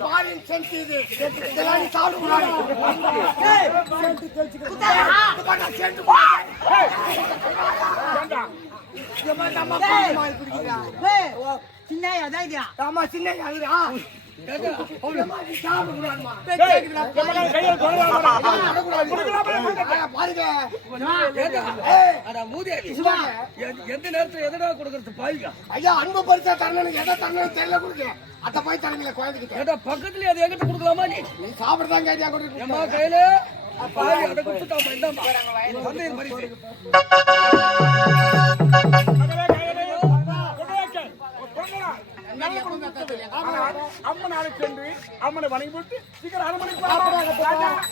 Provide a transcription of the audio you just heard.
பாரின் send இது இதெல்லாம் நீ சாப்பிட கூடாது. சென்ட் தெளிச்சுக்க சென்ட் நம்ம குடிக்கிறா. சின்ன அதான் இது. ஆமா சின்ன அதுடா. எந்த நேரத்துல எதனா கொடுக்கறது பாய்க்கா ஐயா அன்பு பரிசா தரணும் எதை தரணும் தெரியல கொடுக்க அத போய் தரீங்களா குழந்தைகிட்ட பக்கத்துல அது எங்கிட்ட கொடுக்கலாமா நீ சாப்பிடதான் கைதியா கொடுக்க எம்மா கையில பாய் அதை கொடுத்துட்டாமா இந்தாமா சந்தையில் பரிசு அம்மனை சென்று அம்மனை வணங்கி போட்டு சீக்கிரம் அரண்மனைக்கு